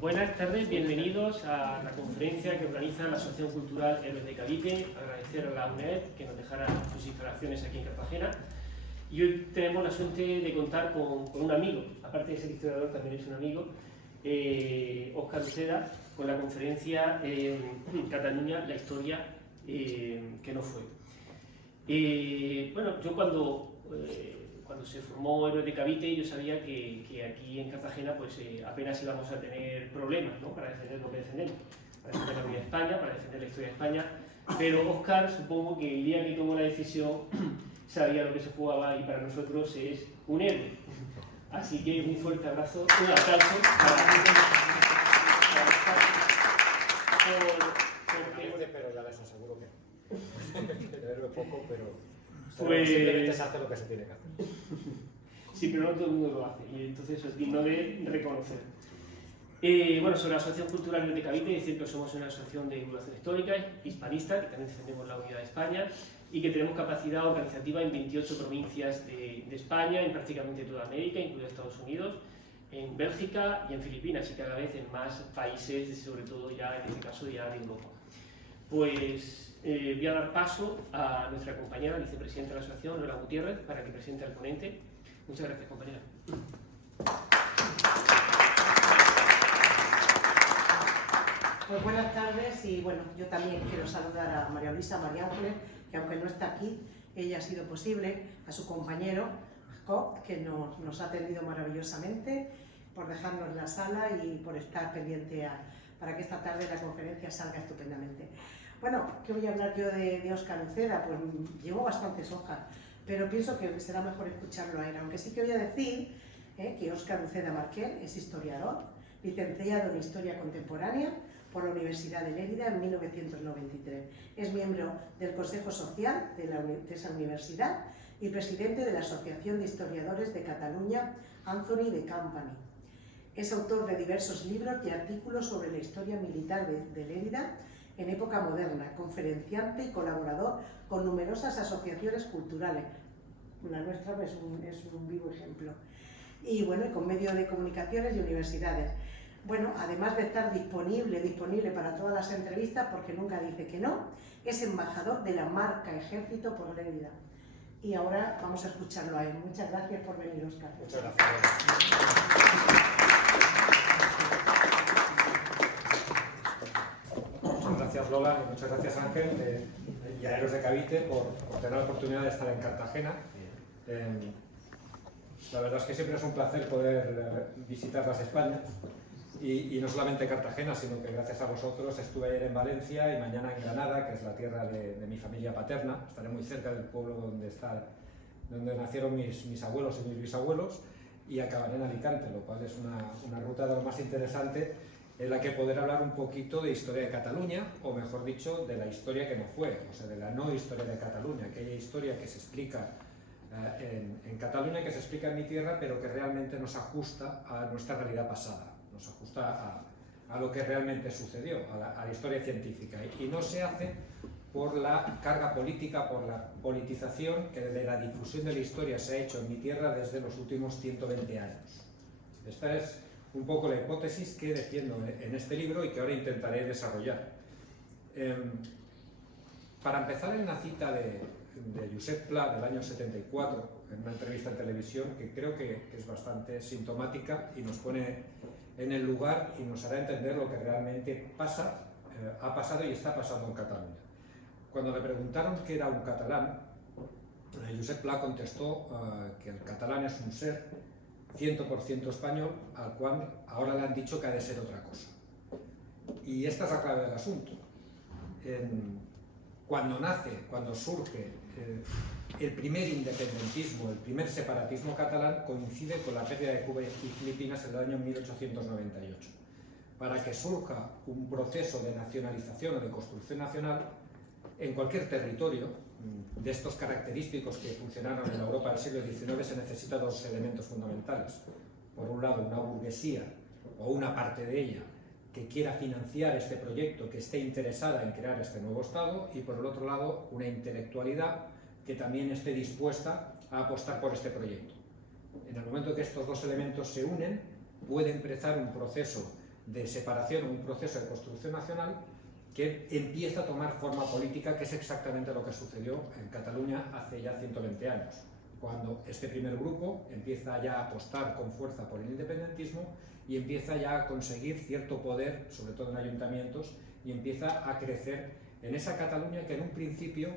Buenas tardes, bienvenidos a la conferencia que organiza la Asociación Cultural Héroes de Cavite. Agradecer a la UNED que nos dejara sus instalaciones aquí en Cartagena. Y hoy tenemos la suerte de contar con un amigo, aparte de ser historiador también es un amigo, Óscar Uceda, con la conferencia Cataluña, la historia que no fue. Bueno, yo cuando se formó Héroes de Cavite, yo sabía que aquí en Cartagena pues, apenas íbamos a tener problemas, ¿no?, para defender lo que defendemos, para defender la unidad de España, para defender la historia de España, pero Óscar, supongo que el día que tomó la decisión sabía lo que se jugaba y para nosotros es un héroe. Así que un fuerte abrazo, un aplauso pero ya les aseguro que el héroe poco, pero pues, simplemente se hace lo que se tiene que hacer. Sí, pero no todo el mundo lo hace y entonces es digno de reconocer. Bueno, sobre la Asociación Cultural Héroes de Cavite, decir que somos una asociación de divulgación histórica, hispanista, que también defendemos la unidad de España y que tenemos capacidad organizativa en 28 provincias de España, en prácticamente toda América, incluido Estados Unidos, en Bélgica y en Filipinas y cada vez en más países, sobre todo ya en este caso ya de Europa. Pues voy a dar paso a nuestra compañera, vicepresidenta de la asociación, Lola Gutiérrez, para que presente al ponente. Muchas gracias, compañera. Pues buenas tardes y bueno, yo también quiero saludar a María Luisa María Ángeles, que aunque no está aquí, ella ha sido posible, a su compañero Jacob, que nos ha atendido maravillosamente, por dejarnos la sala y por estar pendiente para que esta tarde la conferencia salga estupendamente. Bueno, ¿qué voy a hablar yo de Óscar Uceda? Pues llevo bastantes hojas, pero pienso que será mejor escucharlo a él, aunque sí que voy a decir que Óscar Uceda Marquén es historiador, licenciado en Historia Contemporánea por la Universidad de Lérida en 1993. Es miembro del Consejo Social de esa universidad y presidente de la Asociación de Historiadores de Cataluña, Anthony de Company. Es autor de diversos libros y artículos sobre la historia militar de Lérida en época moderna, conferenciante y colaborador con numerosas asociaciones culturales. La nuestra es un vivo ejemplo. Y bueno, y con medios de comunicaciones y universidades. Bueno, además de estar disponible para todas las entrevistas, porque nunca dice que no, es embajador de la marca Ejército por Lérida. Y ahora vamos a escucharlo a él. Muchas gracias por venir, Óscar. Muchas gracias. Muchas gracias, Lola, y muchas gracias, Ángel, y a Héroes de Cavite por tener la oportunidad de estar en Cartagena. La verdad es que siempre es un placer poder visitar las Españas. Y no solamente Cartagena, sino que gracias a vosotros estuve ayer en Valencia y mañana en Granada, que es la tierra de mi familia paterna. Estaré muy cerca del pueblo donde nacieron mis abuelos y mis bisabuelos, y acabaré en Alicante, lo cual es una ruta de lo más interesante en la que poder hablar un poquito de historia de Cataluña, o mejor dicho, de la historia que no fue, o sea, de la no historia de Cataluña, aquella historia que se explica en Cataluña, que se explica en mi tierra, pero que realmente nos ajusta a nuestra realidad pasada. Nos ajusta a lo que realmente sucedió, a la historia científica, y no se hace por la carga política, por la politización que de la difusión de la historia se ha hecho en mi tierra desde los últimos 120 años. Esta es un poco la hipótesis que defiendo en este libro y que ahora intentaré desarrollar. Para empezar, en una cita de Josep Pla del año 74, en una entrevista en televisión, que creo que es bastante sintomática y nos pone en el lugar y nos hará entender lo que realmente ha pasado y está pasando en Cataluña. Cuando le preguntaron qué era un catalán, Josep Pla contestó que el catalán es un ser 100% español, al cual ahora le han dicho que ha de ser otra cosa. Y esta es la clave del asunto. Cuando surge el primer independentismo, el primer separatismo catalán, coincide con la pérdida de Cuba y Filipinas en el año 1898. Para que surja un proceso de nacionalización o de construcción nacional en cualquier territorio de estos característicos que funcionaron en la Europa del siglo XIX, se necesitan dos elementos fundamentales. Por un lado, una burguesía, o una parte de ella, que quiera financiar este proyecto, que esté interesada en crear este nuevo Estado, y por el otro lado, una intelectualidad que también esté dispuesta a apostar por este proyecto. En el momento que estos dos elementos se unen, puede empezar un proceso de separación, un proceso de construcción nacional que empieza a tomar forma política, que es exactamente lo que sucedió en Cataluña hace ya 120 años, cuando este primer grupo empieza ya a apostar con fuerza por el independentismo y empieza ya a conseguir cierto poder, sobre todo en ayuntamientos, y empieza a crecer en esa Cataluña que en un principio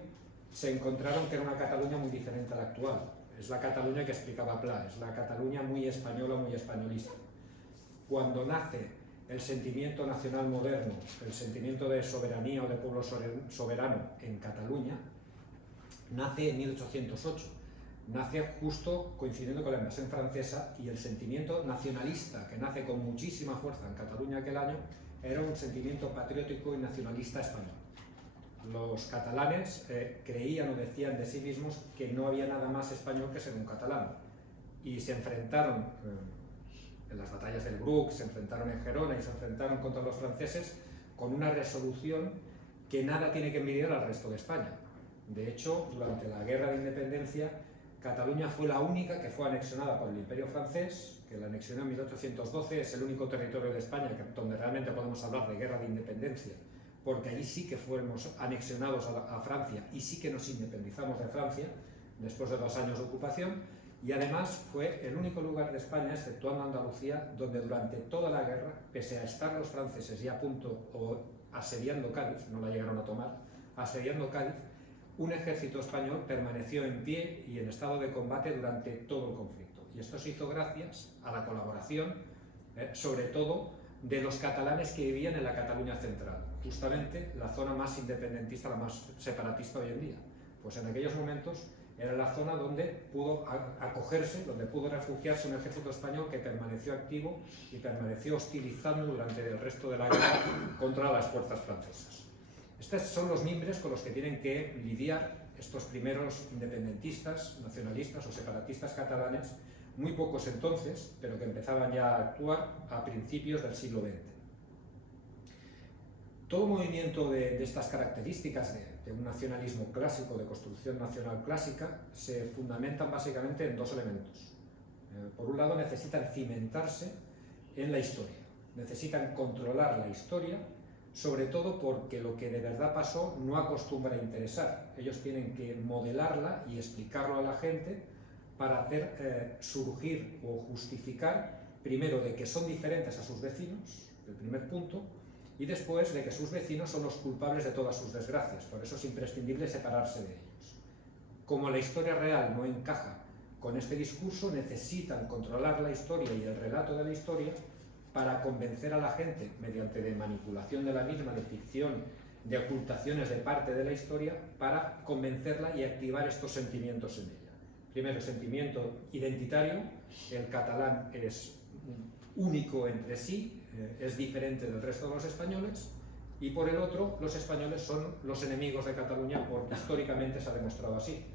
se encontraron que era una Cataluña muy diferente a la actual. Es la Cataluña que explicaba Pla, es la Cataluña muy española, muy españolista. Cuando nace el sentimiento nacional moderno, el sentimiento de soberanía o de pueblo soberano en Cataluña, nace en 1808. Nace justo coincidiendo con la invasión francesa, y el sentimiento nacionalista que nace con muchísima fuerza en Cataluña aquel año era un sentimiento patriótico y nacionalista español. Los catalanes creían o decían de sí mismos que no había nada más español que ser un catalán, y se enfrentaron en las batallas del Bruc, se enfrentaron en Gerona y se enfrentaron contra los franceses con una resolución que nada tiene que envidiar al resto de España. De hecho, durante la Guerra de Independencia, Cataluña fue la única que fue anexionada por el Imperio francés, que la anexionó en 1812, es el único territorio de España donde realmente podemos hablar de Guerra de Independencia, porque allí sí que fuimos anexionados a Francia y sí que nos independizamos de Francia después de 2 años de ocupación. Y además fue el único lugar de España, exceptuando Andalucía, donde durante toda la guerra, pese a estar los franceses ya a punto o asediando Cádiz, no la llegaron a tomar, asediando Cádiz, un ejército español permaneció en pie y en estado de combate durante todo el conflicto. Y esto se hizo gracias a la colaboración, sobre todo, de los catalanes que vivían en la Cataluña central, justamente la zona más independentista, la más separatista hoy en día. Pues en aquellos momentos era la zona donde pudo acogerse, donde pudo refugiarse un ejército español que permaneció activo y permaneció hostilizando durante el resto de la guerra contra las fuerzas francesas. Estos son los mimbres con los que tienen que lidiar estos primeros independentistas, nacionalistas o separatistas catalanes, muy pocos entonces, pero que empezaban ya a actuar a principios del siglo XX. Todo movimiento de estas características de un nacionalismo clásico, de construcción nacional clásica, se fundamentan básicamente en 2 elementos. Por un lado, necesitan cimentarse en la historia, necesitan controlar la historia, sobre todo porque lo que de verdad pasó no acostumbra a interesar. Ellos tienen que modelarla y explicarlo a la gente para hacer surgir o justificar, primero, de que son diferentes a sus vecinos, el primer punto, y después de que sus vecinos son los culpables de todas sus desgracias. Por eso es imprescindible separarse de ellos. Como la historia real no encaja con este discurso, necesitan controlar la historia y el relato de la historia para convencer a la gente, mediante de manipulación de la misma, de ficción, de ocultaciones de parte de la historia, para convencerla y activar estos sentimientos en ella. Primero, sentimiento identitario, el catalán es único entre sí, es diferente del resto de los españoles, y por el otro, los españoles son los enemigos de Cataluña, porque históricamente se ha demostrado así.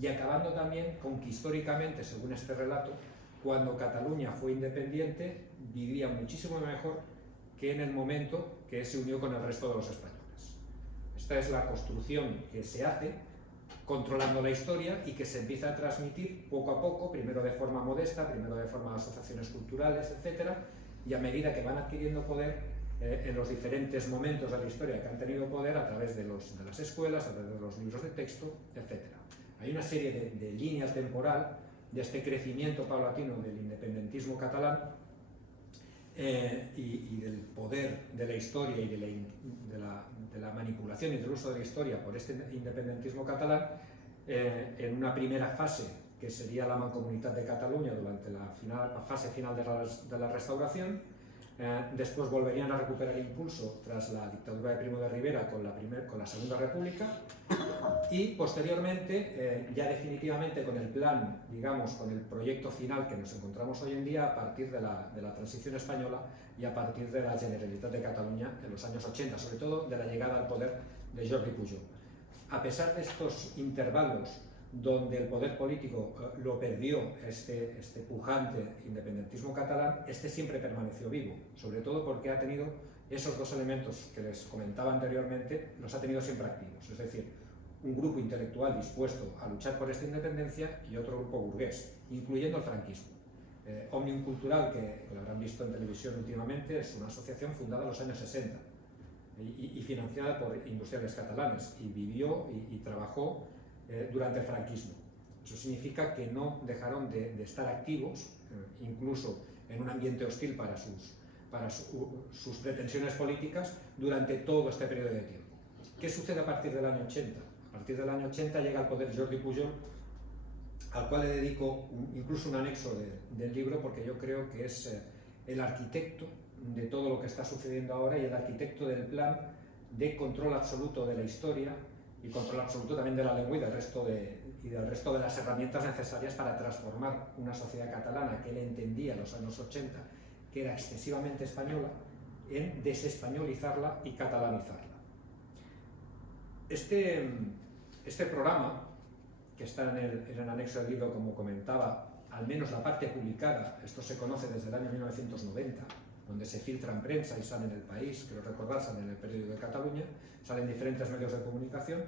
Y acabando también con que históricamente, según este relato, cuando Cataluña fue independiente, vivía muchísimo mejor que en el momento que se unió con el resto de los españoles. Esta es la construcción que se hace controlando la historia y que se empieza a transmitir poco a poco, primero de forma modesta, primero de forma de asociaciones culturales, etc., y a medida que van adquiriendo poder en los diferentes momentos de la historia que han tenido poder a través de las escuelas, a través de los libros de texto, etc. Hay una serie de líneas temporal de este crecimiento paulatino del independentismo catalán y del poder de la historia y de la manipulación y del uso de la historia por este independentismo catalán, en una primera fase que sería la Mancomunitat de Cataluña durante la fase final de la restauración. Después volverían a recuperar impulso tras la dictadura de Primo de Rivera con la Segunda República, y posteriormente, ya definitivamente con el plan, digamos, con el proyecto final que nos encontramos hoy en día a partir de la transición española y a partir de la Generalitat de Cataluña en los años 80, sobre todo de la llegada al poder de Jordi Pujol. A pesar de estos intervalos donde el poder político lo perdió este pujante independentismo catalán, este siempre permaneció vivo, sobre todo porque ha tenido esos 2 elementos que les comentaba anteriormente, los ha tenido siempre activos, es decir, un grupo intelectual dispuesto a luchar por esta independencia y otro grupo burgués, incluyendo el franquismo. Òmnium Cultural, que lo habrán visto en televisión últimamente, es una asociación fundada en los años 60 y financiada por industriales catalanes, y vivió y trabajó durante el franquismo. Eso significa que no dejaron de estar activos, incluso en un ambiente hostil para sus pretensiones políticas, durante todo este periodo de tiempo. ¿Qué sucede a partir del año 80? A partir del año 80 llega al poder Jordi Pujol, al cual le dedico incluso un anexo del libro, porque yo creo que es el arquitecto de todo lo que está sucediendo ahora y el arquitecto del plan de control absoluto de la historia y control absoluto también de la lengua y del resto de las herramientas necesarias para transformar una sociedad catalana que él entendía en los años 80 que era excesivamente española, en desespañolizarla y catalanizarla. Este programa, que está en el anexo del libro, como comentaba, al menos la parte publicada, esto se conoce desde el año 1990, donde se filtra en prensa y sale en El País, creo recordar, sale en el periódico de Cataluña, sale en diferentes medios de comunicación,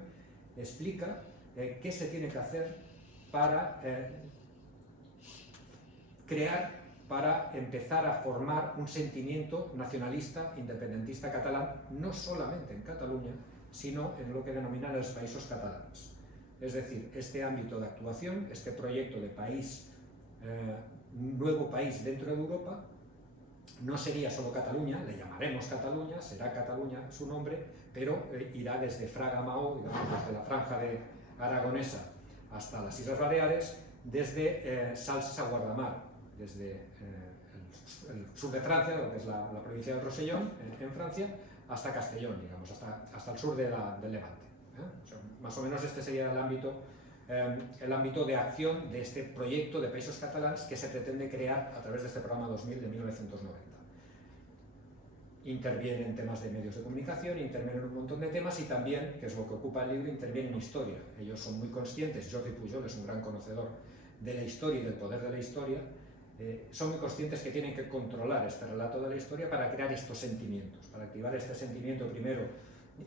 explica qué se tiene que hacer para para empezar a formar un sentimiento nacionalista, independentista catalán, no solamente en Cataluña, sino en lo que denominan los països catalanes. Es decir, este ámbito de actuación, este proyecto de país, nuevo país dentro de Europa, no sería solo Cataluña, le llamaremos Cataluña, será Cataluña su nombre, pero irá desde Fraga a Mahó, digamos, desde la franja aragonesa hasta las Islas Baleares, desde Salses a Guardamar, desde el sur de Francia, lo que es la provincia de Rosellón, en Francia, hasta Castellón, digamos, hasta el sur del Levante. O sea, más o menos este sería el ámbito de acción de este proyecto de països catalans que se pretende crear a través de este programa 2000 de 1990. Interviene en temas de medios de comunicación, interviene en un montón de temas y también, que es lo que ocupa el libro, interviene en historia. Ellos son muy conscientes, Jordi Pujol es un gran conocedor de la historia y del poder de la historia, son muy conscientes que tienen que controlar este relato de la historia para crear estos sentimientos, para activar este sentimiento primero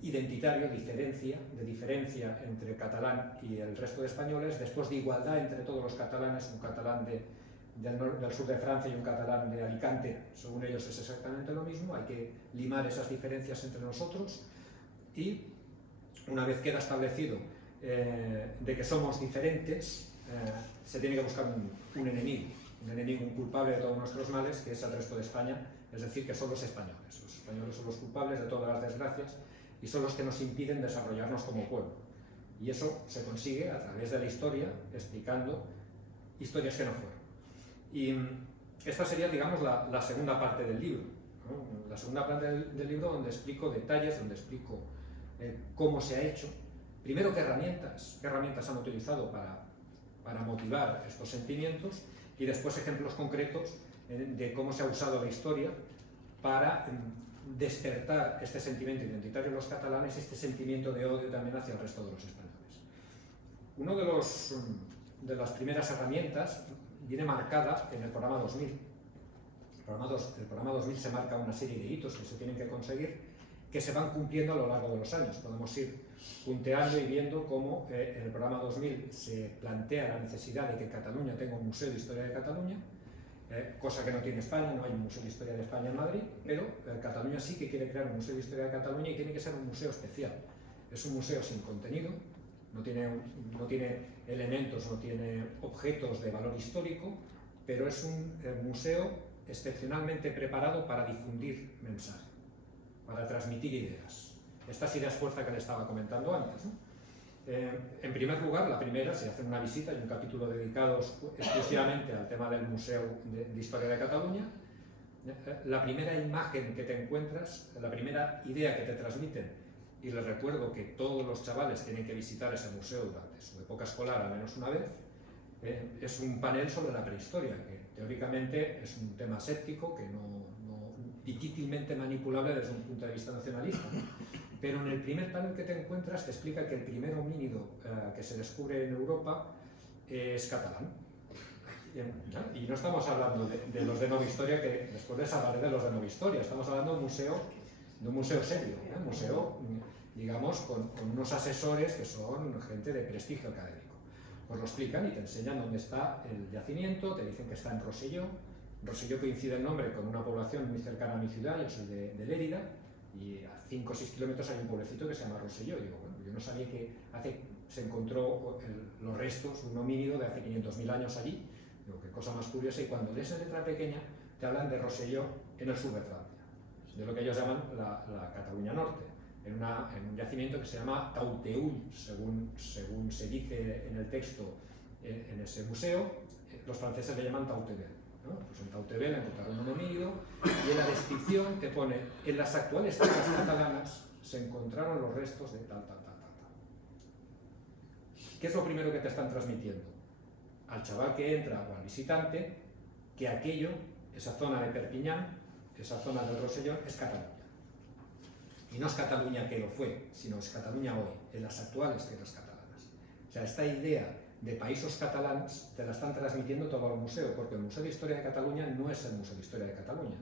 identitario, de diferencia entre catalán y el resto de españoles, después de igualdad entre todos los catalanes, un catalán del sur de Francia y un catalán de Alicante, según ellos es exactamente lo mismo, hay que limar esas diferencias entre nosotros y una vez queda establecido de que somos diferentes, se tiene que buscar un enemigo, un culpable de todos nuestros males, que es el resto de España, es decir, que son los españoles. Los españoles son los culpables de todas las desgracias y son los que nos impiden desarrollarnos como pueblo. Y eso se consigue a través de la historia, explicando historias que no fueron. Y esta sería, digamos, la segunda parte del libro, ¿no? La segunda parte del libro, donde explico detalles, donde explico cómo se ha hecho, primero qué herramientas han utilizado para motivar estos sentimientos, y después ejemplos concretos de cómo se ha usado la historia para despertar este sentimiento identitario en los catalanes y este sentimiento de odio también hacia el resto de los españoles. Una de las primeras herramientas viene marcada en el programa 2000. El programa 2000 se marca una serie de hitos que se tienen que conseguir, que se van cumpliendo a lo largo de los años. Podemos ir punteando y viendo cómo en el programa 2000 se plantea la necesidad de que Cataluña tenga un museo de historia de Cataluña, cosa que no tiene España, no hay un museo de historia de España en Madrid, pero Cataluña sí que quiere crear un museo de historia de Cataluña y tiene que ser un museo especial. Es un museo sin contenido, no tiene elementos, no tiene objetos de valor histórico, pero es un museo excepcionalmente preparado para difundir mensaje, para transmitir ideas. Estas ideas fuerza que le estaba comentando antes, ¿no? En primer lugar, la primera, se hace una visita y un capítulo dedicados exclusivamente al tema del Museo de Historia de Cataluña. La primera imagen que te encuentras, la primera idea que te transmiten, y les recuerdo que todos los chavales tienen que visitar ese museo durante su época escolar al menos una vez, es un panel sobre la prehistoria, que teóricamente es un tema séptico, que difícilmente manipulable desde un punto de vista nacionalista. Pero en el primer panel que te encuentras te explica que el primer homínido que se descubre en Europa es catalán. Y no estamos hablando de los de Nova Historia, que después les hablaré de los de Nova Historia, estamos hablando de un museo serio, un museo, digamos, con unos asesores que son gente de prestigio académico. Pues lo explican y te enseñan dónde está el yacimiento, te dicen que está en Rosselló. Rosselló coincide el nombre con una población muy cercana a mi ciudad, yo soy de Lérida, y a 5 o 6 kilómetros hay un pueblecito que se llama Rosselló. Digo, bueno, yo no sabía que se encontró los restos de un homínido de hace 500.000 años allí. Digo, qué cosa más curiosa. Y cuando lees en letra pequeña, te hablan de Rosselló en el sur de Francia, de lo que ellos llaman la Cataluña Norte, en un yacimiento que se llama Tauteul, según se dice en el texto en ese museo. Los franceses le llaman Tautebel, ¿no? Pues en Tautebel encontraron un homínido y en la descripción te pone: en las actuales tierras catalanas se encontraron los restos de tal. ¿Qué es lo primero que te están transmitiendo al chaval que entra o al visitante? Que aquello, esa zona de Perpiñán, esa zona del Rosselló, es Cataluña. Y no es Cataluña que lo fue, sino es Cataluña hoy, en las actuales tierras catalanas. O sea, esta idea de països catalans te la están transmitiendo todo el museo, porque el Museo de Historia de Cataluña no es el Museo de Historia de Cataluña,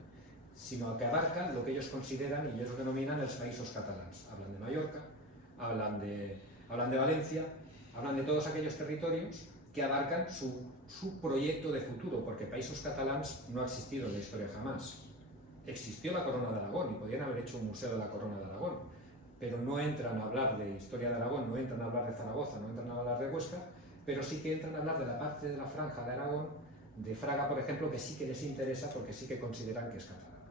sino que abarca lo que ellos consideran y ellos denominan els països catalans. Hablan de Mallorca, hablan de Valencia, hablan de todos aquellos territorios que abarcan su proyecto de futuro, porque països catalans no ha existido en la historia jamás. Existió la Corona de Aragón y podían haber hecho un museo de la Corona de Aragón, pero no entran a hablar de historia de Aragón, no entran a hablar de Zaragoza, no entran a hablar de Huesca, pero sí que entran a hablar de la parte de la franja de Aragón, de Fraga, por ejemplo, que sí que les interesa porque sí que consideran que es catalana.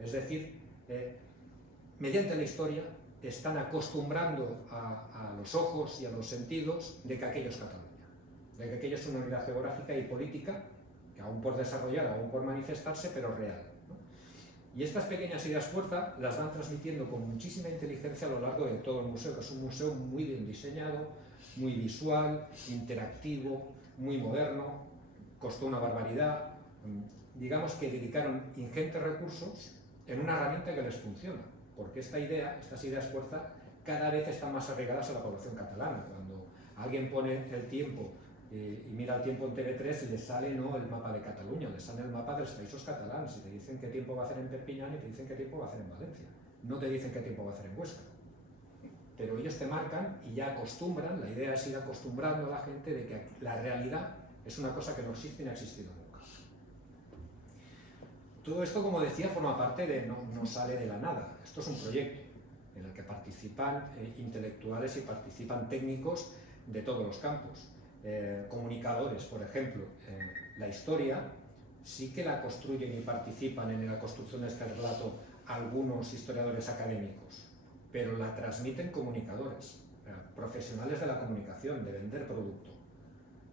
Es decir, mediante la historia están acostumbrando a los ojos y a los sentidos de que aquello es Cataluña, de que aquello es una unidad geográfica y política, que aún por desarrollar, aún por manifestarse, pero real, ¿no? Y estas pequeñas ideas fuerza las van transmitiendo con muchísima inteligencia a lo largo de todo el museo, que es un museo muy bien diseñado, muy visual, interactivo, muy moderno, costó una barbaridad. Digamos que dedicaron ingentes recursos en una herramienta que les funciona, porque estas ideas fuerza, cada vez están más arraigadas a la población catalana. Cuando alguien pone el tiempo y mira el tiempo en TV3, le sale no el mapa de Cataluña, le sale el mapa de los països catalans, y te dicen qué tiempo va a hacer en Perpiñán y te dicen qué tiempo va a hacer en Valencia. No te dicen qué tiempo va a hacer en Huesca. Pero ellos te marcan y ya acostumbran, la idea es ir acostumbrando a la gente de que la realidad es una cosa que no existe y no ha existido nunca. Todo esto, como decía, forma parte de, no sale de la nada. Esto es un proyecto en el que participan intelectuales y participan técnicos de todos los campos. Comunicadores, por ejemplo. La historia sí que la construyen y participan en la construcción de este relato algunos historiadores académicos, pero la transmiten comunicadores, profesionales de la comunicación, de vender producto.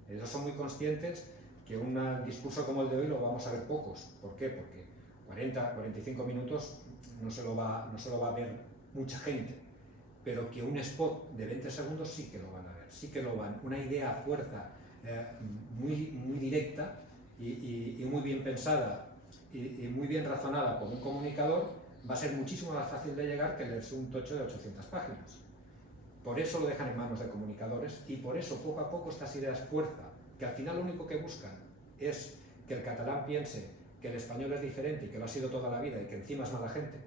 Ellos son muy conscientes que un discurso como el de hoy lo vamos a ver pocos. ¿Por qué? Porque 40-45 minutos no se lo va a ver mucha gente, pero que un spot de 20 segundos sí que lo van a ver, sí que lo van. Una idea a fuerza muy directa y muy bien pensada y muy bien razonada por un comunicador va a ser muchísimo más fácil de llegar que leerse un tocho de 800 páginas. Por eso lo dejan en manos de comunicadores y por eso poco a poco estas ideas fuerza, que al final lo único que buscan es que el catalán piense que el español es diferente y que lo ha sido toda la vida y que encima es mala gente.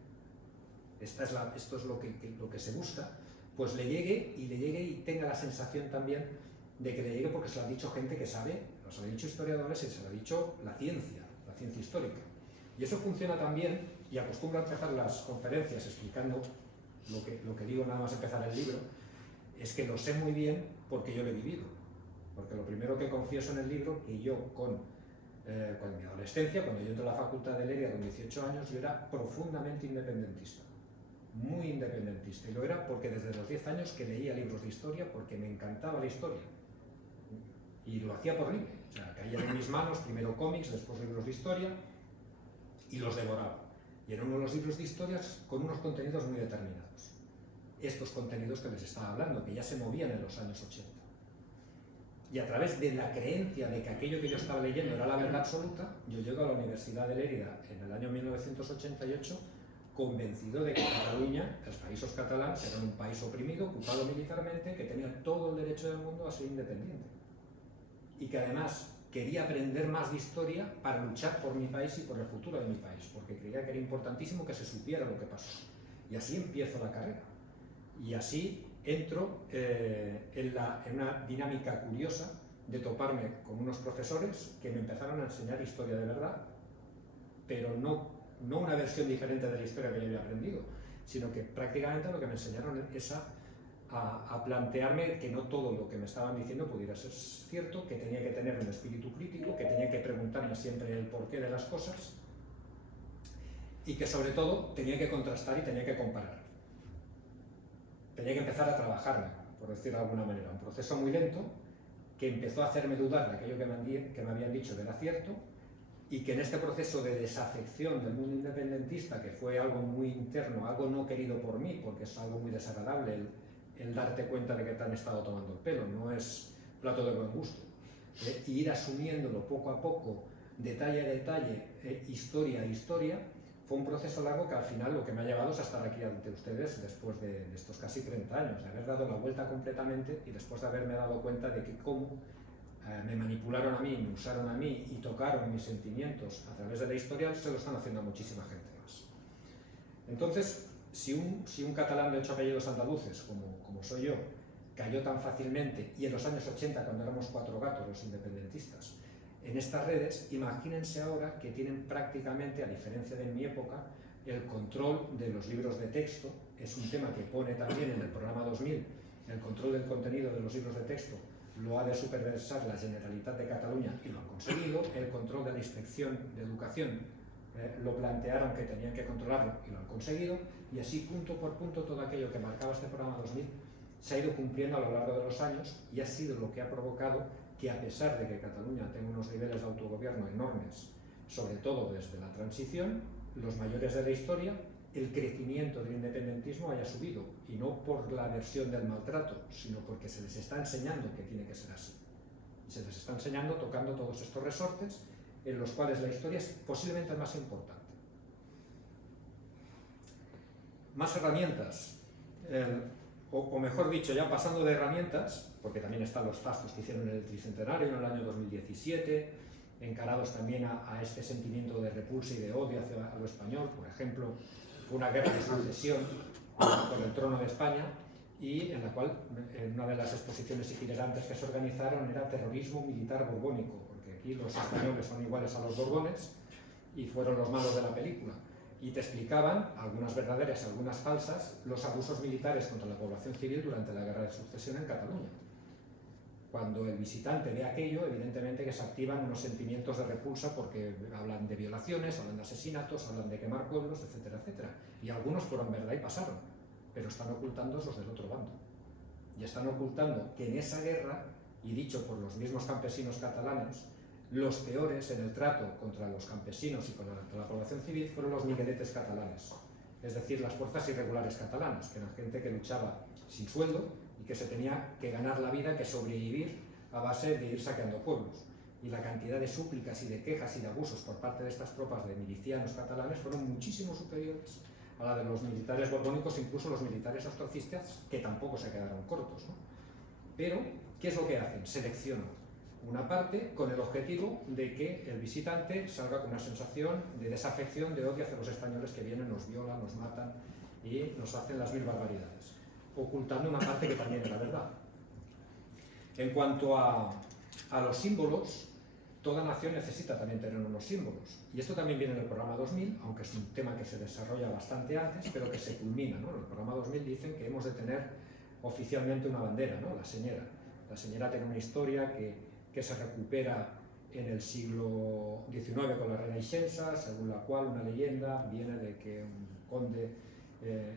Esto es lo que se busca, pues le llegue y tenga la sensación también de que le llegue porque se lo ha dicho gente que sabe, se lo ha dicho historiadores y se lo ha dicho la ciencia histórica. Y eso funciona también, y acostumbro a empezar las conferencias explicando lo que digo nada más empezar el libro, es que lo sé muy bien porque yo lo he vivido. Porque lo primero que confieso en el libro, que yo con mi adolescencia, cuando yo entré a la facultad de Lérida con 18 años, yo era profundamente independentista, muy independentista, y lo era porque desde los 10 años que leía libros de historia porque me encantaba la historia, y lo hacía por libre, o sea, caían en mis manos primero cómics, después libros de historia, y los devoraba, y eran uno de los libros de historias con unos contenidos muy determinados, estos contenidos que les estaba hablando, que ya se movían en los años 80. Y a través de la creencia de que aquello que yo estaba leyendo era la verdad absoluta, yo llego a la Universidad de Lérida en el año 1988 convencido de que Cataluña, los països catalans, eran un país oprimido, ocupado militarmente, que tenía todo el derecho del mundo a ser independiente. Y que además quería aprender más de historia para luchar por mi país y por el futuro de mi país, porque creía que era importantísimo que se supiera lo que pasó. Y así empiezo la carrera. Y así entro en una dinámica curiosa de toparme con unos profesores que me empezaron a enseñar historia de verdad, pero no una versión diferente de la historia que yo había aprendido, sino que prácticamente lo que me enseñaron es a plantearme que no todo lo que me estaban diciendo pudiera ser cierto, que tenía que tener un espíritu crítico, que tenía que preguntarme siempre el porqué de las cosas y que sobre todo tenía que contrastar y tenía que comparar. Tenía que empezar a trabajarme, por decirlo de alguna manera, un proceso muy lento que empezó a hacerme dudar de aquello que me habían dicho que era cierto, y que en este proceso de desafección del mundo independentista, que fue algo muy interno, algo no querido por mí, porque es algo muy desagradable el darte cuenta de que te han estado tomando el pelo, no es plato de buen gusto, y ir asumiéndolo poco a poco, detalle a detalle, historia a historia, fue un proceso largo que al final lo que me ha llevado es a estar aquí ante ustedes después de estos casi 30 años, de haber dado la vuelta completamente y después de haberme dado cuenta de que cómo me manipularon a mí, me usaron a mí y tocaron mis sentimientos a través de la historia, se lo están haciendo a muchísima gente más. Entonces, si un catalán de 8 apellidos andaluces, como soy yo, cayó tan fácilmente, y en los años 80, cuando éramos 4 gatos los independentistas, en estas redes, imagínense ahora que tienen prácticamente, a diferencia de mi época, el control de los libros de texto. Es un tema que pone también en el programa 2000, el control del contenido de los libros de texto lo ha de supervisar la Generalitat de Cataluña y lo han conseguido. El control de la Inspección de Educación lo plantearon que tenían que controlarlo y lo han conseguido, y así punto por punto todo aquello que marcaba este programa 2000 se ha ido cumpliendo a lo largo de los años, y ha sido lo que ha provocado que, a pesar de que Cataluña tenga unos niveles de autogobierno enormes, sobre todo desde la transición, los mayores de la historia, el crecimiento del independentismo haya subido, y no por la versión del maltrato, sino porque se les está enseñando que tiene que ser así. Se les está enseñando tocando todos estos resortes en los cuales la historia es posiblemente el más importante. Más herramientas, o mejor dicho, ya pasando de herramientas, porque también están los fastos que hicieron en el Tricentenario en el año 2017, encarados también a este sentimiento de repulsa y de odio hacia lo español. Por ejemplo, fue una guerra de sucesión por el trono de España, y en la cual una de las exposiciones itinerantes que se organizaron era terrorismo militar borbónico, porque aquí los españoles son iguales a los borbones y fueron los malos de la película, y te explicaban, algunas verdaderas y algunas falsas, los abusos militares contra la población civil durante la guerra de sucesión en Cataluña. Cuando el visitante ve aquello, evidentemente que se activan unos sentimientos de repulsa, porque hablan de violaciones, hablan de asesinatos, hablan de quemar pueblos, etcétera, etcétera. Y algunos fueron verdad y pasaron, pero están ocultando los del otro bando. Y están ocultando que en esa guerra, y dicho por los mismos campesinos catalanes, los peores en el trato contra los campesinos y contra la población civil fueron los migueletes catalanes, es decir, las fuerzas irregulares catalanas, que eran gente que luchaba sin sueldo y que se tenía que ganar la vida, que sobrevivir a base de ir saqueando pueblos. Y la cantidad de súplicas y de quejas y de abusos por parte de estas tropas de milicianos catalanes fueron muchísimo superiores a la de los militares borbónicos, incluso los militares austriacistas, que tampoco se quedaron cortos, ¿no? Pero, ¿qué es lo que hacen? Seleccionan una parte con el objetivo de que el visitante salga con una sensación de desafección, de odio hacia los españoles que vienen, nos violan, nos matan y nos hacen las 1000 barbaridades, ocultando una parte que también era verdad. En cuanto a los símbolos, toda nación necesita también tener unos símbolos, y esto también viene en el programa 2000, aunque es un tema que se desarrolla bastante antes, pero que se culmina, ¿no? En el programa 2000 dicen que hemos de tener oficialmente una bandera, ¿no? La señera. La señera tiene una historia que se recupera en el siglo XIX con la reina Ixensa, según la cual una leyenda viene de que un conde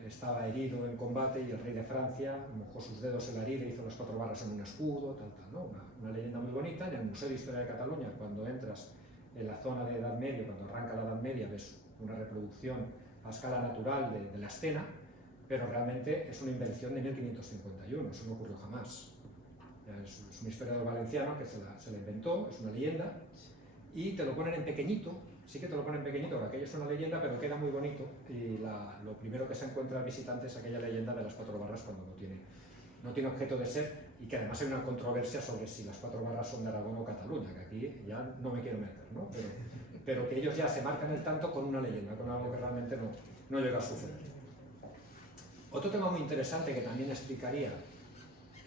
estaba herido en combate y el rey de Francia mojó sus dedos en la herida y hizo las 4 barras en un escudo, tal, ¿no? Una leyenda muy bonita. En el Museo de Historia de Cataluña, cuando entras en la zona de Edad Media, cuando arranca la Edad Media, ves una reproducción a escala natural de la escena, pero realmente es una invención de 1551, eso no ocurrió jamás. Es un historiador valenciano que se la inventó, es una leyenda, y te lo ponen en pequeñito. Sí que te lo ponen pequeñito, porque aquello es una leyenda, pero queda muy bonito, y lo primero que se encuentra al visitante es aquella leyenda de las 4 barras cuando no tiene objeto de ser, y que además hay una controversia sobre si las 4 barras son de Aragón o Cataluña, que aquí ya no me quiero meter, ¿no? Pero que ellos ya se marcan el tanto con una leyenda, con algo que realmente no llega a suceder. Otro tema muy interesante que también explicaría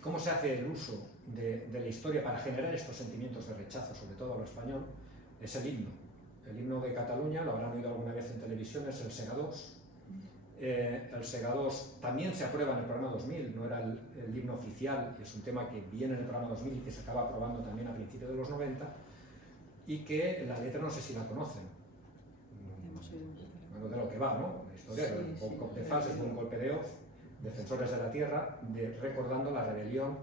cómo se hace el uso de la historia para generar estos sentimientos de rechazo, sobre todo a lo español, es el himno. El himno de Cataluña, lo habrán oído alguna vez en televisión, es el Segadors. El Segadors también se aprueba en el programa 2000, no era el himno oficial, es un tema que viene en el programa 2000 y que se acaba aprobando también a principios de los 90, y que la letra no sé si la conocen. Bueno, de lo que va, ¿no? La historia, sí, un golpe de Fals es un golpe de hoz, defensores de la tierra, recordando la rebelión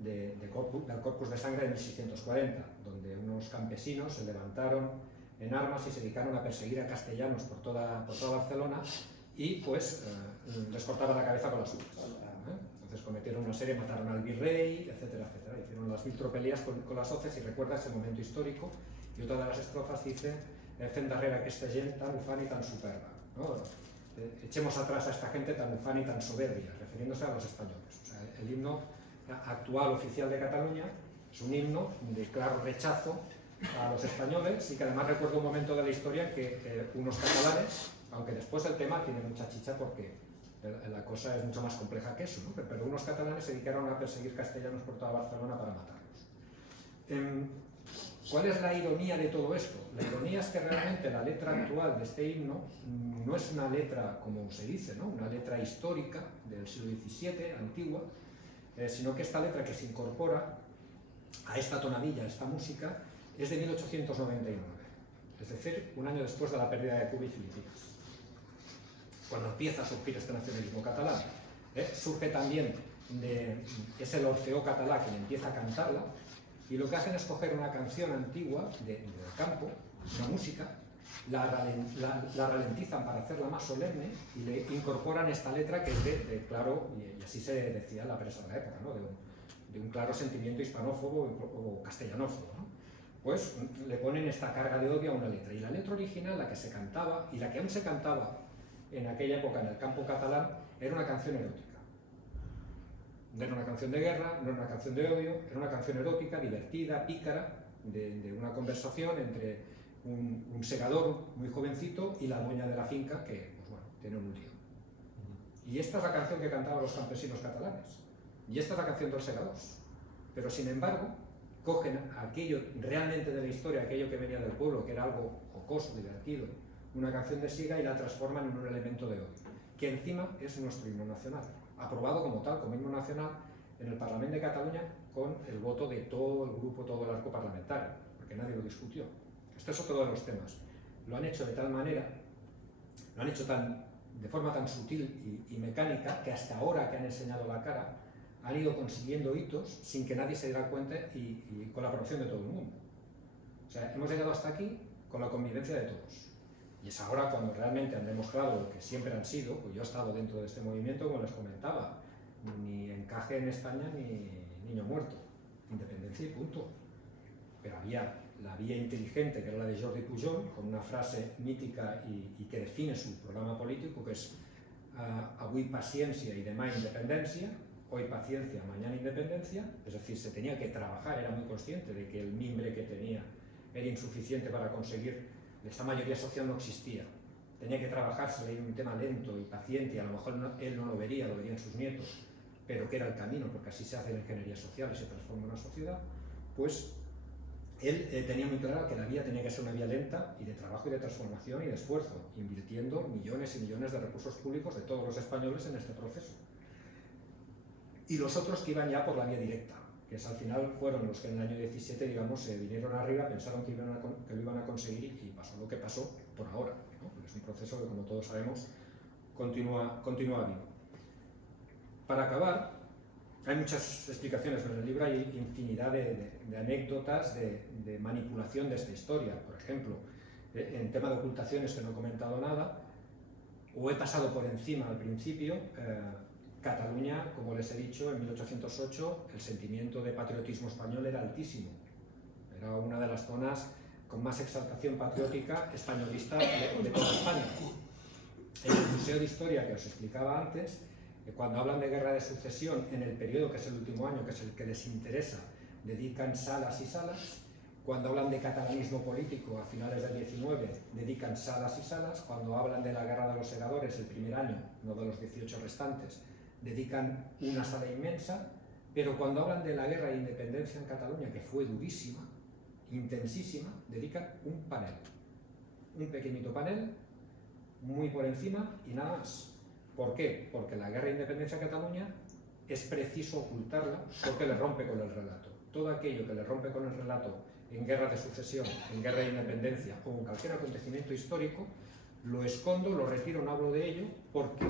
del Corpus de Sangre de 1640, donde unos campesinos se levantaron en armas y se dedicaron a perseguir a castellanos por toda Barcelona y pues les cortaban la cabeza con las uñas. Entonces cometieron una serie, mataron al virrey, etcétera, etcétera. Hicieron las 1000 tropelías con las hoces y recuerda ese momento histórico. Y otra de las estrofas dice: fent darrere aquesta gent tan ufana y tan superba, ¿no? Echemos atrás a esta gente tan ufana y tan soberbia, refiriéndose a los españoles. O sea, el himno actual oficial de Cataluña es un himno de claro rechazo a los españoles y que además recuerda un momento de la historia que unos catalanes, aunque después el tema tiene mucha chicha porque la cosa es mucho más compleja que eso, ¿no? Pero unos catalanes se dedicaron a perseguir castellanos por toda Barcelona para matarlos. ¿Cuál es la ironía de todo esto? La ironía es que realmente la letra actual de este himno no es una letra, como se dice, ¿no? Una letra histórica del siglo XVII, antigua, sino que esta letra que se incorpora a esta tonadilla, a esta música, es de 1899, es decir, un año después de la pérdida de Cuba y Filipinas, cuando empieza a surgir este nacionalismo catalán. Surge también, es el Orfeó catalá quien empieza a cantarla, y lo que hacen es coger una canción antigua del campo, una música, la ralentizan para hacerla más solemne y le incorporan esta letra que es de claro, y así se decía en la prensa de la época, ¿no? de un claro sentimiento hispanófobo o castellanófobo, ¿no? Pues le ponen esta carga de odio a una letra. Y la letra original, la que se cantaba, y la que aún se cantaba en aquella época en el campo catalán, era una canción erótica. No era una canción de guerra, no era una canción de odio, era una canción erótica, divertida, pícara, de una conversación entre un segador muy jovencito y la dueña de la finca que, pues bueno, tiene un lío. Y esta es la canción que cantaban los campesinos catalanes. Y esta es la canción de los segadores. Pero sin embargo, cogen aquello realmente de la historia, aquello que venía del pueblo, que era algo jocoso, divertido, una canción de siega, y la transforman en un elemento de odio, que encima es nuestro himno nacional, aprobado como tal, como himno nacional, en el Parlamento de Cataluña, con el voto de todo el grupo, todo el arco parlamentario, porque nadie lo discutió. Este es otro de los temas. Lo han hecho de tal manera, lo han hecho de forma tan sutil y mecánica, que hasta ahora que han enseñado la cara, han ido consiguiendo hitos sin que nadie se diera cuenta y con la aprobación de todo el mundo. O sea, hemos llegado hasta aquí con la convivencia de todos. Y es ahora cuando realmente han demostrado lo que siempre han sido, pues yo he estado dentro de este movimiento, como les comentaba, ni encaje en España ni niño muerto, independencia y punto. Pero había la vía inteligente, que era la de Jordi Pujol, con una frase mítica y que define su programa político, que es avui paciència y demà independència, hoy paciencia, mañana independencia. Es decir, se tenía que trabajar, era muy consciente de que el mimbre que tenía era insuficiente para conseguir, esta mayoría social no existía. Tenía que trabajarse en un tema lento y paciente, y a lo mejor él no lo vería en sus nietos, pero que era el camino, porque así se hace la ingeniería social y se transforma una sociedad. Pues él tenía muy claro que la vía tenía que ser una vía lenta y de trabajo y de transformación y de esfuerzo, invirtiendo millones y millones de recursos públicos de todos los españoles en este proceso. Y los otros que iban ya por la vía directa, que al final fueron los que en el año 17, digamos, se vinieron arriba, pensaron que lo iban a conseguir y pasó lo que pasó por ahora, ¿no? Es un proceso que, como todos sabemos, continúa vivo. Para acabar, hay muchas explicaciones en el libro, hay infinidad de anécdotas de manipulación de esta historia. Por ejemplo, en tema de ocultaciones, que no he comentado nada, o he pasado por encima al principio. Cataluña, como les he dicho, en 1808 el sentimiento de patriotismo español era altísimo. Era una de las zonas con más exaltación patriótica españolista de toda España. En el Museo de Historia que os explicaba antes, cuando hablan de guerra de sucesión, en el periodo que es el último año, que es el que les interesa, dedican salas y salas, Cuando hablan de catalanismo político a finales del 19 dedican salas y salas. Cuando hablan de la Guerra de los Segadores el primer año, no de los 18 restantes, dedican una sala inmensa. Pero cuando hablan de la guerra de independencia en Cataluña, que fue durísima, intensísima, dedican un panel, un pequeñito panel, muy por encima y nada más. ¿Por qué? Porque la guerra de independencia en Cataluña es preciso ocultarla porque le rompe con el relato. Todo aquello que le rompe con el relato en guerra de sucesión, en guerra de independencia o en cualquier acontecimiento histórico, lo escondo, lo retiro, no hablo de ello porque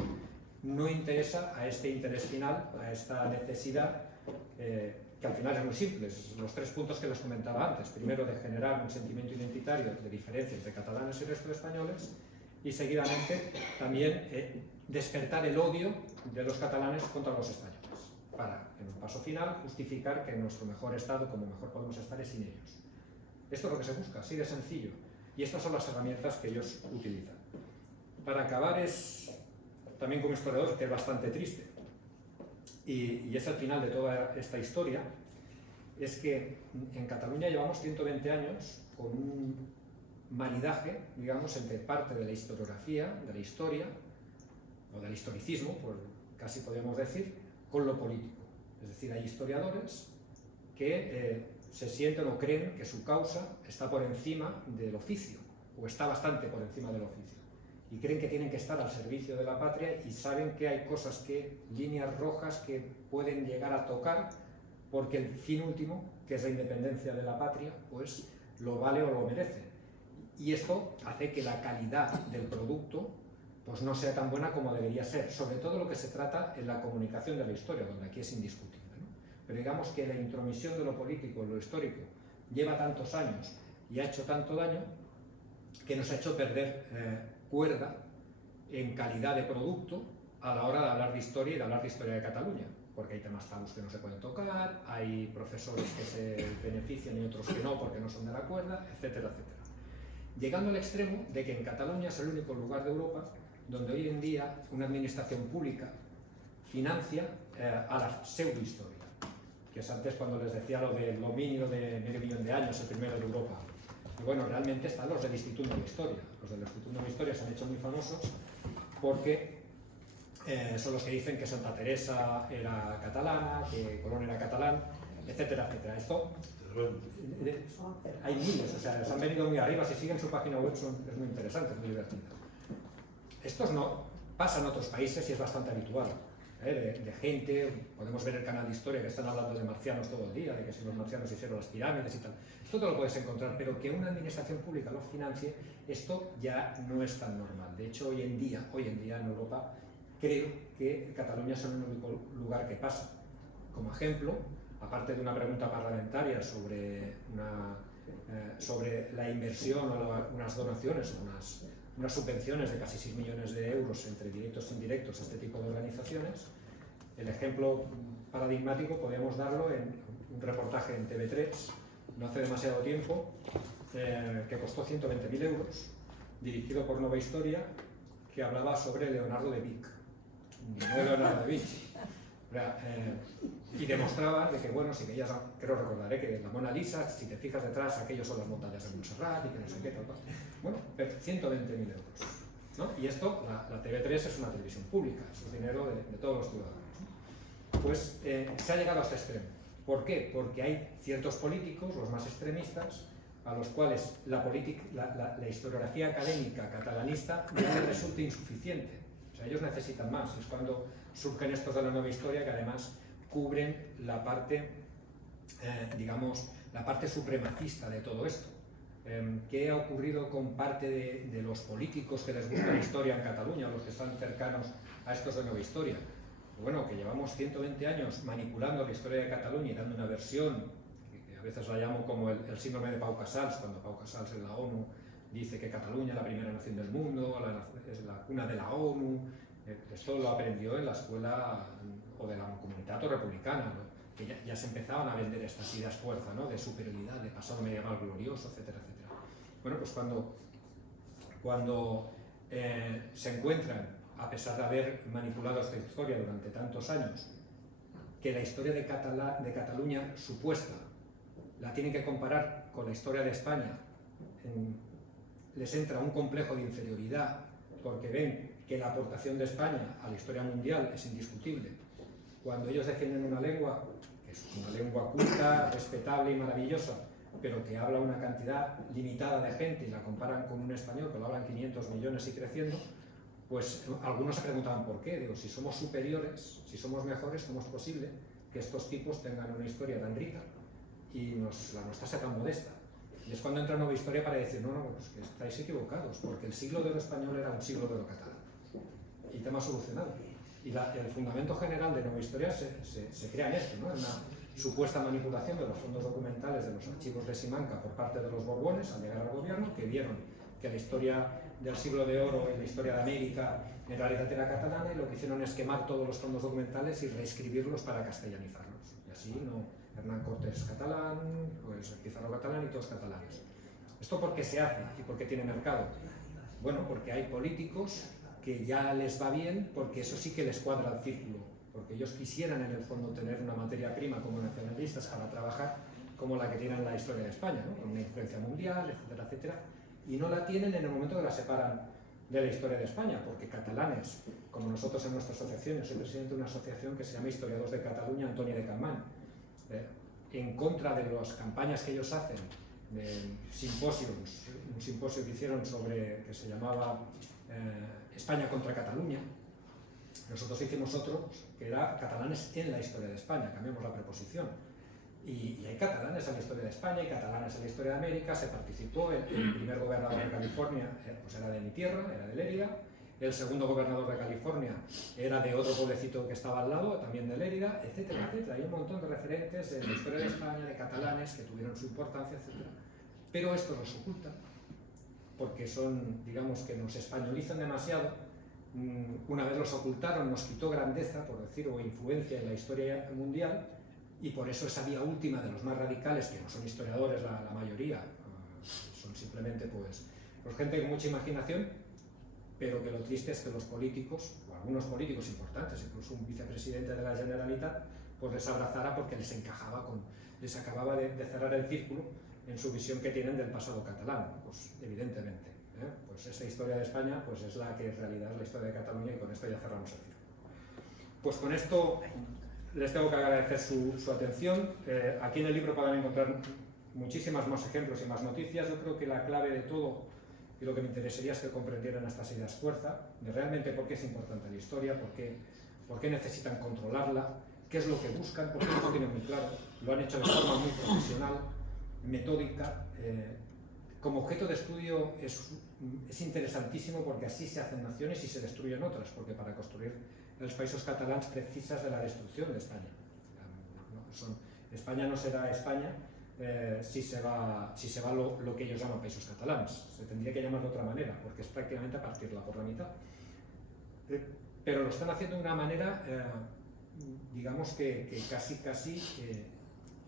no interesa a este interés final, a esta necesidad que al final es muy simple, los 3 puntos que les comentaba antes. Primero, de generar un sentimiento identitario de diferencia entre catalanes y el resto de españoles, y seguidamente también despertar el odio de los catalanes contra los españoles, para, en un paso final, justificar que nuestro mejor estado, como mejor podemos estar, es sin ellos. Esto es lo que se busca, así de sencillo, y estas son las herramientas que ellos utilizan. Para acabar, es también como historiador, que es bastante triste, y es el final de toda esta historia, es que en Cataluña llevamos 120 años con un maridaje, digamos, entre parte de la historiografía, de la historia, o del historicismo, casi podríamos decir, con lo político. Es decir, hay historiadores que se sienten o creen que su causa está por encima del oficio, o está bastante por encima del oficio, y creen que tienen que estar al servicio de la patria y saben que hay cosas líneas rojas que pueden llegar a tocar porque el fin último, que es la independencia de la patria, pues lo vale o lo merece. Y esto hace que la calidad del producto pues no sea tan buena como debería ser, sobre todo lo que se trata en la comunicación de la historia, donde aquí es indiscutible, ¿no? Pero digamos que la intromisión de lo político en lo histórico lleva tantos años y ha hecho tanto daño que nos ha hecho perder cuerda en calidad de producto a la hora de hablar de historia y de hablar de historia de Cataluña, porque hay temas tabús que no se pueden tocar, hay profesores que se benefician y otros que no porque no son de la cuerda, etcétera, etcétera. Llegando al extremo de que en Cataluña es el único lugar de Europa donde hoy en día una administración pública financia a la pseudohistoria, que es antes cuando les decía lo del dominio de medio millón de años, el primero de Europa. Y bueno, realmente están los del Instituto de Historia. Los del Instituto de Historia se han hecho muy famosos porque son los que dicen que Santa Teresa era catalana, que Colón era catalán, etcétera, etcétera. Esto hay miles, o sea, se han venido muy arriba. Si siguen su página web es muy interesante, es muy divertido. Esto no pasa en otros países y es bastante habitual. De gente, podemos ver el canal de historia que están hablando de marcianos todo el día, de que si los marcianos hicieron las pirámides y tal. Esto te lo puedes encontrar, pero que una administración pública lo financie, esto ya no es tan normal. De hecho, hoy en día en Europa, creo que Cataluña es el único lugar que pasa. Como ejemplo, aparte de una pregunta parlamentaria sobre la inversión o unas donaciones, unas subvenciones de casi 6 millones de euros entre directos e indirectos a este tipo de organizaciones, el ejemplo paradigmático podríamos darlo en un reportaje en TV3, no hace demasiado tiempo, que costó 120.000 euros, dirigido por Nova Historia, que hablaba sobre Leonardo de Vic, no Leonardo da Vinci. Y demostraba de que, bueno, si veías, creo recordar, que la Mona Lisa, si te fijas detrás, aquellos son las montañas de Montserrat y que no sé qué, tal. Bueno, 120.000 euros, ¿no? Y esto, la TV3 es una televisión pública, es dinero de todos los ciudadanos, ¿no? Pues se ha llegado a este extremo. ¿Por qué? Porque hay ciertos políticos, los más extremistas, a los cuales la historiografía académica catalanista no les resulta insuficiente. O sea, ellos necesitan más. Es cuando surgen estos de la nueva historia que además cubren la parte, digamos, la parte supremacista de todo esto. ¿Qué ha ocurrido con parte de los políticos que les gusta la historia en Cataluña, los que están cercanos a estos de nueva historia? Bueno, que llevamos 120 años manipulando la historia de Cataluña y dando una versión, que a veces la llamo como el síndrome de Pau Casals, cuando Pau Casals en la ONU dice que Cataluña es la primera nación del mundo, es la cuna de la ONU. Esto lo aprendió en la escuela o de la Comunitat Republicana, ¿no? Que ya se empezaban a vender estas ideas fuerza, ¿no? De superioridad, de pasado medieval glorioso, etcétera, etcétera. Bueno, pues cuando se encuentran, a pesar de haber manipulado esta historia durante tantos años, que la historia de Cataluña supuesta, la tienen que comparar con la historia de España, les entra un complejo de inferioridad porque ven que la aportación de España a la historia mundial es indiscutible. Cuando ellos defienden una lengua, que es una lengua culta, respetable y maravillosa, pero que habla una cantidad limitada de gente y la comparan con un español que lo hablan 500 millones y creciendo, pues algunos se preguntaban por qué. Digo, si somos superiores, si somos mejores, ¿cómo es posible que estos tipos tengan una historia tan rica y la nuestra sea tan modesta? Y es cuando entra Nueva Historia para decir, no, pues que estáis equivocados, porque el siglo de oro español era un siglo de oro catalán. Y tema solucionado. Y el fundamento general de Nueva Historia se crea en esto, ¿no? En una supuesta manipulación de los fondos documentales de los archivos de Simancas por parte de los Borbones al llegar al gobierno, que vieron que la historia del siglo de oro y la historia de América en realidad era catalana, y lo que hicieron es quemar todos los fondos documentales y reescribirlos para castellanizarlos. Y así, Hernán Cortés catalán, pues Pizarro catalán y todos catalanes. ¿Esto por qué se hace y por qué tiene mercado? Bueno, porque hay políticos que ya les va bien, porque eso sí que les cuadra el círculo, porque ellos quisieran en el fondo tener una materia prima como nacionalistas para trabajar como la que tienen la historia de España, ¿no? Con una influencia mundial, etcétera, etcétera, y no la tienen en el momento que la separan de la historia de España, porque catalanes, como nosotros en nuestra asociación, yo soy presidente de una asociación que se llama Historiadores de Cataluña, Antonio de Campmany, en contra de las campañas que ellos hacen, de simposios, un simposio que hicieron que se llamaba España contra Cataluña. Nosotros hicimos otro que era catalanes en la historia de España, cambiamos la preposición. Y hay catalanes en la historia de España y catalanes en la historia de América. Se participó, el primer gobernador de California pues era de mi tierra, era de Lérida. El segundo gobernador de California era de otro pueblecito que estaba al lado, también de Lérida, etcétera, etcétera. Hay un montón de referentes en la historia de España, de catalanes que tuvieron su importancia, etcétera. Pero esto los oculta, porque son, digamos, que nos españolizan demasiado. Una vez los ocultaron, nos quitó grandeza, por decir, o influencia en la historia mundial, y por eso esa vía última de los más radicales, que no son historiadores la mayoría, son simplemente pues gente con mucha imaginación, pero que lo triste es que los políticos, o algunos políticos importantes, incluso un vicepresidente de la Generalitat, pues les abrazara porque les encajaba les acababa de cerrar el círculo en su visión que tienen del pasado catalán, pues evidentemente. Pues esta historia de España pues es la que en realidad es la historia de Cataluña, y con esto ya cerramos el círculo. Pues con esto les tengo que agradecer su atención. Aquí en el libro podrán encontrar muchísimas más ejemplos y más noticias. Yo creo que la clave de todo, y lo que me interesaría, es que comprendieran estas ideas fuerza, de realmente por qué es importante la historia, por qué necesitan controlarla, qué es lo que buscan, porque no lo tienen muy claro. Lo han hecho de forma muy profesional, metódica. Como objeto de estudio es interesantísimo, porque así se hacen naciones y se destruyen otras, porque para construir los países catalans precisas de la destrucción de España. España no será España si se va lo que ellos llaman países catalans. Se tendría que llamar de otra manera, porque es prácticamente a partirla por la mitad. Pero lo están haciendo de una manera, digamos que casi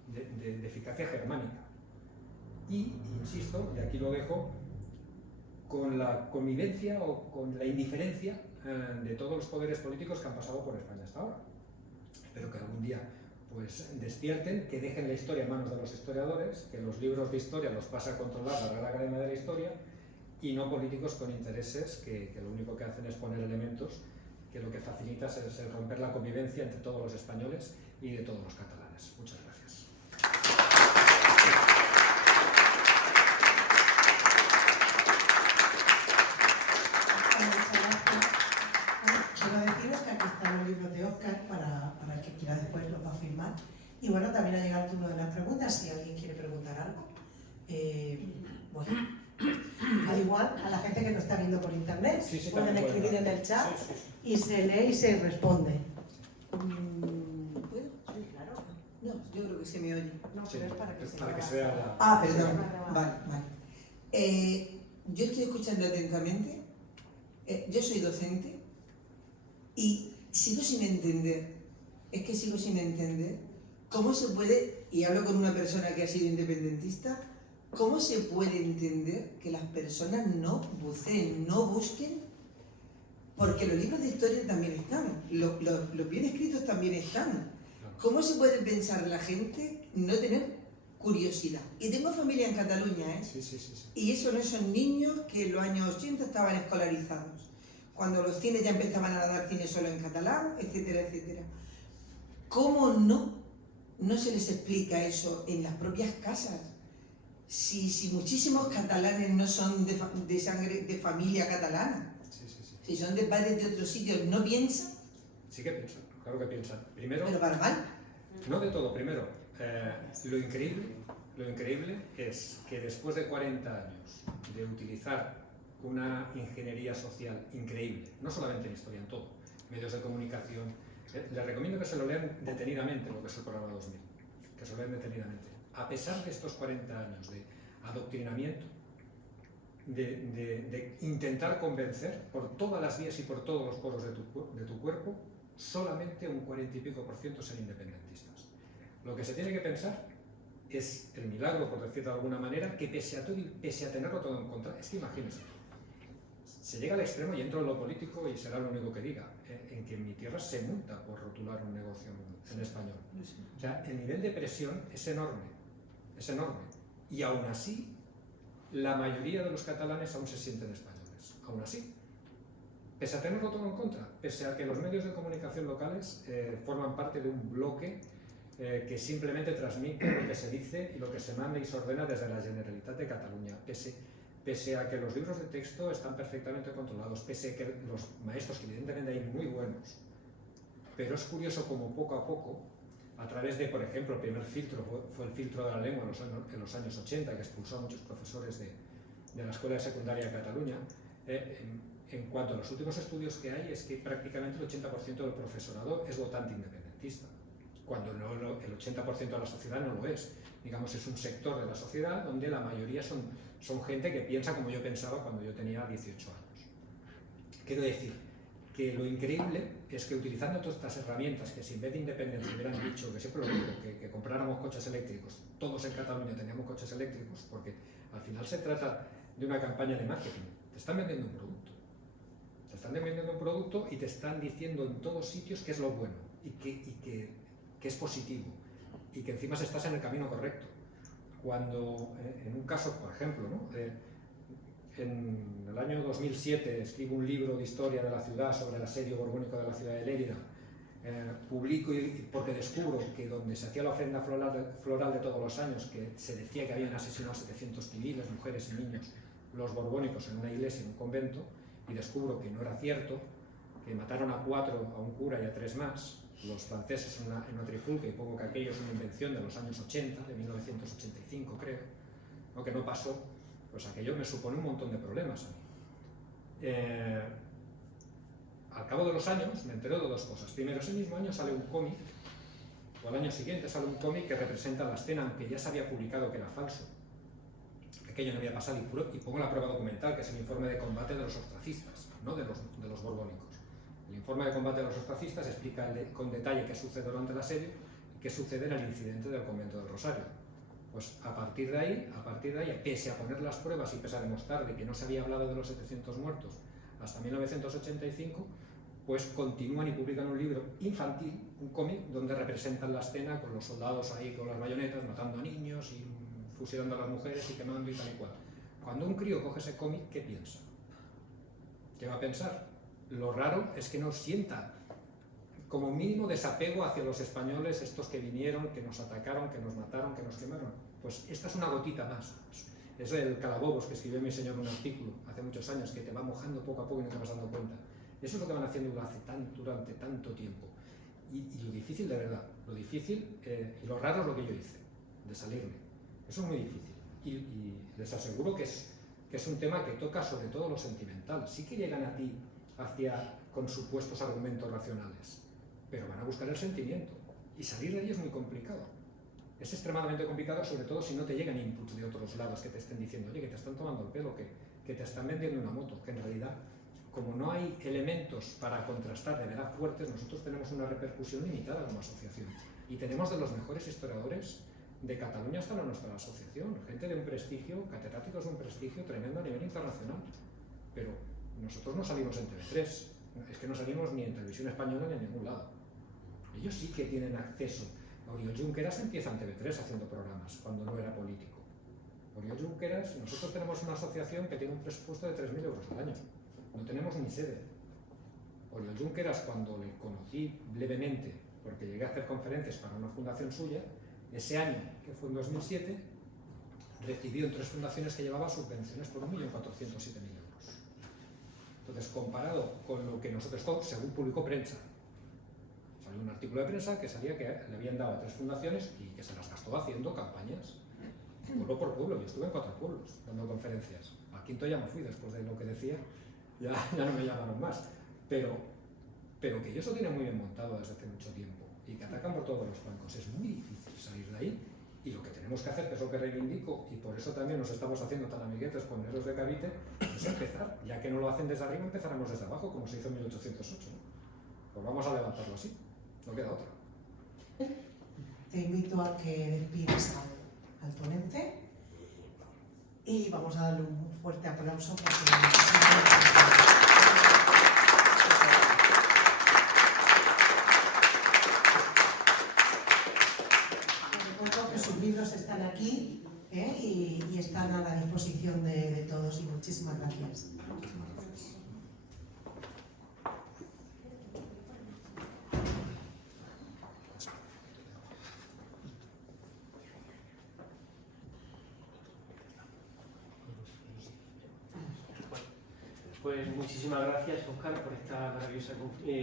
de eficacia germánica. Y, insisto, y aquí lo dejo, con la convivencia o con la indiferencia de todos los poderes políticos que han pasado por España hasta ahora. Espero que algún día pues despierten, que dejen la historia en manos de los historiadores, que los libros de historia los pase a controlar la Real Academia de la Historia, y no políticos con intereses que lo único que hacen es poner elementos que lo que facilita es el romper la convivencia entre todos los españoles y de todos los catalanes. Muchas gracias. Quiero deciros que aquí están los libros de Óscar para el que quiera después los va a firmar. Y bueno, también ha llegado el turno de las preguntas, si alguien quiere preguntar algo. Bueno, al igual a la gente que nos está viendo por internet, Sí, pueden escribir en el chat y se lee y se responde. ¿Puedo? Sí, claro. No, yo creo que se me oye. No, Sí, pero es para que se para que vea. se vea la... Ah, perdón. Vale. Yo estoy escuchando atentamente. Yo soy docente y sigo sin entender. Es que sigo sin entender cómo se puede, y hablo con una persona que ha sido independentista, cómo se puede entender que las personas no buceen, no busquen, porque los libros de historia también están, los bien escritos también están. ¿Cómo se puede pensar la gente no tener curiosidad. Y tengo familia en Cataluña, ¿eh? Sí, sí, sí, sí. Y eso son esos niños que en los años 80 estaban escolarizados, cuando los cines ya empezaban a dar cine solo en catalán, etcétera, etcétera. ¿Cómo no se les explica eso en las propias casas? Si muchísimos catalanes no son de sangre, de familia catalana, Sí, sí, sí. si son de padres de otros sitios, ¿no piensan? Sí que piensan, claro que piensan. Primero, Pero para mal. no de todo, primero, lo increíble es que después de 40 años de utilizar una ingeniería social increíble, no solamente en historia, en todo, medios de comunicación, les recomiendo que se lo lean detenidamente, lo que es el programa 2000, que se lo lean detenidamente. A pesar de estos 40 años de adoctrinamiento, de intentar convencer por todas las vías y por todos los poros de tu cuerpo, solamente un 40 y pico % son independentistas. Lo que se tiene que pensar es el milagro, por decirlo de alguna manera, que pese a todo y pese a tenerlo todo en contra, es que imagínense, se llega al extremo y entro en lo político y será lo único que diga, en que en mi tierra se multa por rotular un negocio en español. O sea, el nivel de presión es enorme, es enorme. Y aún así, la mayoría de los catalanes aún se sienten españoles, aún así. Pese a tenerlo todo en contra, pese a que los medios de comunicación locales forman parte de un bloque que simplemente transmite lo que se dice y lo que se manda y se ordena desde la Generalitat de Cataluña, pese a que los libros de texto están perfectamente controlados, pese a que los maestros, que evidentemente hay muy buenos, pero es curioso como poco a poco, a través de, por ejemplo, el primer filtro fue el filtro de la lengua en los años 80, que expulsó a muchos profesores de la Escuela de Secundaria de Cataluña. En cuanto a los últimos estudios que hay, es que prácticamente el 80% del profesorado es votante independentista, cuando no, el 80% de la sociedad no lo es. Digamos, es un sector de la sociedad donde la mayoría son gente que piensa como yo pensaba cuando yo tenía 18 años. Quiero decir que lo increíble es que utilizando todas estas herramientas, que si en vez de independencia hubieran dicho, que siempre lo digo, que compráramos coches eléctricos, todos en Cataluña teníamos coches eléctricos, porque al final se trata de una campaña de marketing. Te están vendiendo un producto. Te están vendiendo un producto y te están diciendo en todos sitios que es lo bueno y que es positivo y que encima estás en el camino correcto. Cuando, en un caso, por ejemplo, ¿no? En el año 2007 escribo un libro de historia de la ciudad sobre el asedio borbónico de la ciudad de Lérida. Publico porque descubro que donde se hacía la ofrenda floral de todos los años, que se decía que habían asesinado a 700 civiles, mujeres y niños, los borbónicos en una iglesia, en un convento, y descubro que no era cierto, que mataron a 4, a un cura y a 3 más, los franceses en una trifulca, y pongo que aquello es una invención de los años 80, de 1985 creo, ¿no? Que no pasó, pues aquello me supone un montón de problemas a mí. Al cabo de los años me entero de dos cosas. Primero, ese mismo año sale un cómic, o al año siguiente sale un cómic que representa la escena, aunque ya se había publicado que era falso, que aquello no había pasado, y pongo la prueba documental, que es el informe de combate de los ostracistas, no de los borbónicos. El informe de combate de los ostracistas explica con detalle qué sucede durante el asedio y qué sucede en el incidente del convento del Rosario. Pues a partir de ahí, pese a poner las pruebas y pese a demostrar de que no se había hablado de los 700 muertos hasta 1985, pues continúan y publican un libro infantil, un cómic, donde representan la escena con los soldados ahí con las bayonetas, matando a niños y fusilando a las mujeres y quemando y tal y cual. Cuando un crío coge ese cómic, ¿qué piensa? ¿Qué va a pensar? Lo raro es que no sienta como mínimo desapego hacia los españoles, estos que vinieron, que nos atacaron, que nos mataron, que nos quemaron. Pues esta es una gotita más. Es el Calabobos que escribió mi señor en un artículo hace muchos años, que te va mojando poco a poco y no te vas dando cuenta. Eso es lo que van haciendo durante tanto tiempo. Y lo difícil, de verdad, lo difícil y lo raro es lo que yo hice, de salirme. Eso es muy difícil. Y les aseguro que es un tema que toca sobre todo lo sentimental. Sí que llegan a ti con supuestos argumentos racionales, pero van a buscar el sentimiento. Y salir de ahí es muy complicado. Es extremadamente complicado, sobre todo si no te llegan inputs de otros lados que te estén diciendo, oye, que te están tomando el pelo, que te están vendiendo una moto, que en realidad, como no hay elementos para contrastar de verdad fuertes, nosotros tenemos una repercusión limitada como asociación. Y tenemos de los mejores historiadores de Cataluña hasta nuestra asociación, gente de un prestigio, catedráticos de un prestigio tremendo a nivel internacional. Pero nosotros no salimos en TV3, es que no salimos ni en Televisión Española ni en ningún lado. Ellos sí que tienen acceso Oriol Junqueras empieza en TV3 haciendo programas, cuando no era político. Oriol Junqueras, nosotros tenemos una asociación que tiene un presupuesto de 3.000 euros al año. No tenemos ni sede. Oriol Junqueras, cuando le conocí brevemente, porque llegué a hacer conferencias para una fundación suya, ese año, que fue en 2007, recibió en 3 fundaciones que llevaba subvenciones por 1.407.000 euros. Entonces, comparado con lo que nosotros, según publicó prensa, salió un artículo de prensa que salía que le habían dado a 3 fundaciones y que se las gastó haciendo campañas, pueblo por pueblo. Yo estuve en 4 pueblos dando conferencias. Al quinto ya no fui, después de lo que decía, ya no me llamaron más. Pero que ellos lo tienen muy bien montado desde hace mucho tiempo y que atacan por todos los flancos. Es muy difícil salir de ahí. Y lo que tenemos que hacer, que es lo que reivindico, y por eso también nos estamos haciendo tan amiguetes con Eros de Cavite, es empezar. Ya que no lo hacen desde arriba, empezaremos desde abajo, como se hizo en 1808. Pues vamos a levantarlo así, no queda otra. Te invito a que despidas al ponente y vamos a darle un fuerte aplauso porque que sus libros están aquí y están a la disposición de todos, y muchísimas gracias. Pues muchísimas gracias, Óscar, por esta maravillosa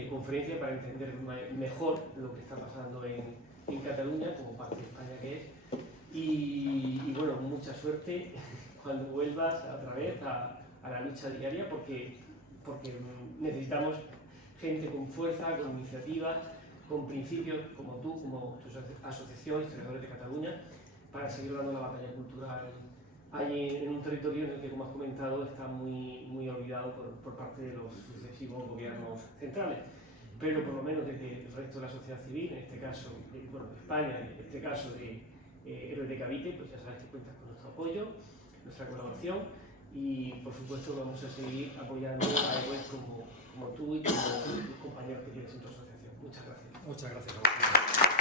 conferencia para entender mejor lo que está pasando en Cataluña, como parte de España que es. Y bueno, mucha suerte cuando vuelvas otra vez a la lucha diaria, porque necesitamos gente con fuerza, con iniciativas, con principios como tú, como tu asociación, Historiadores de Cataluña, para seguir dando la batalla cultural allí en un territorio en el que, como has comentado, está muy olvidado por parte de los sucesivos gobiernos centrales. Pero por lo menos desde el resto de la sociedad civil, en este caso, bueno, de España, en este caso de Héroes de Cavite, pues ya sabes que cuentas con nuestro apoyo, nuestra colaboración, y por supuesto vamos a seguir apoyando a héroes como tú y como tus compañeros que tienes en tu asociación. Muchas gracias. Muchas gracias a vosotros.